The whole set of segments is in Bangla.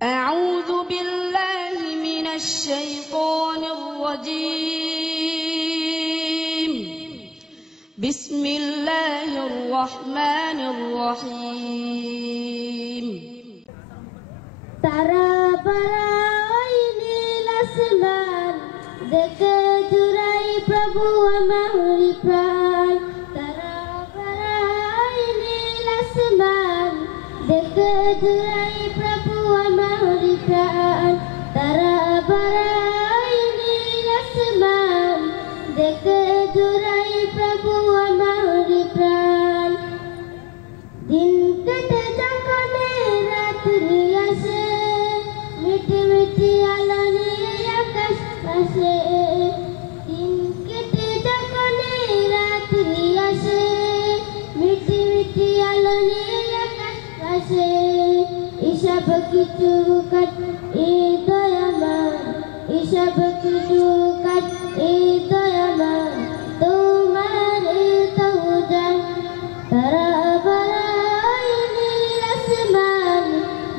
أعوذ بالله من الشيطان الرجيم بسم الله الرحمن الرحيم তারা বারাই নীল আসমান দেখে জুড়াই প্রভু আমার প্রাণ তারা বারাই নীল আসমান দেখে জুড়াই প্রভু আমার প্রাণ তারা বারাই নীল আসমান দেখে জুড়াই প্রভু আমার প্রাণ দিন কেটে যখন রাত্রি আসে মিটি মিটি আলো নিয়ে আকাশ আসে দিন কেটে যখন রাত্রি আসে মিটি মিটি আলো নিয়ে আকাশ আসে এসব কিছু কাট এই দয়াময় এসব কিছু কাট এই দয়াময় তোমার তওজা তারা বারাই নীল আসমান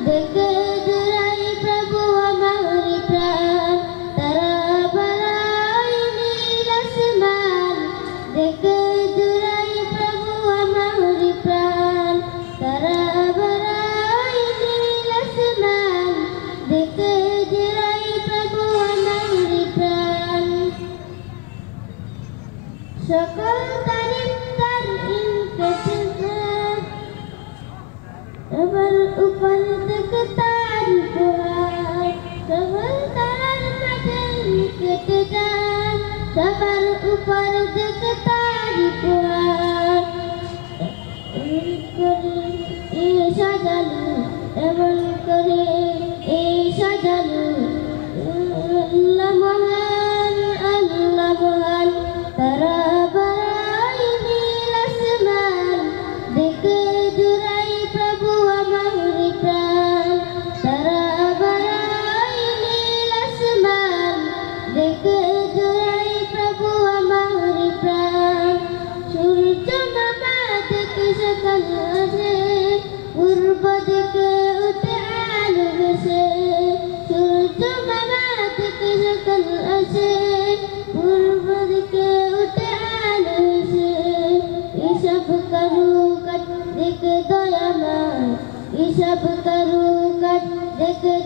দেখে জুড়াই প্রভু আমার প্রাণ তারা বারাই নীল আসমান দেখে জুড়াই প্রভু আমার প্রাণ তারা বারাই নীল আসমান দেখে জুড়াই প্রভু আমার প্রাণ সকল তারিফ তার ইনকে এবার উপর থেকে তারি পোহার সবার তারার মাঝে কেটে যান সবার উপর থেকে তারি পোহার এমন করে এই সাজানো এমন করে এই সাজানো আল্লাহ মহান তারা বারাই নীল আসমান দেখে জুড়াই প্রভু আমার প্রাণ তারা বারাই নীল আসমান দেখে জুড়াই প্রভু আমার প্রাণ সূর্য মামা থেকে সকাল আসে পূর্ব দিকে উঠে আলো ভেসে সূর্য মামা থেকে সকাল আসে পূর্ব দিকে উঠে আলো ভেসে এসব কারুকাজ দেখে দয়াময় এসব কারুকাজ দেখে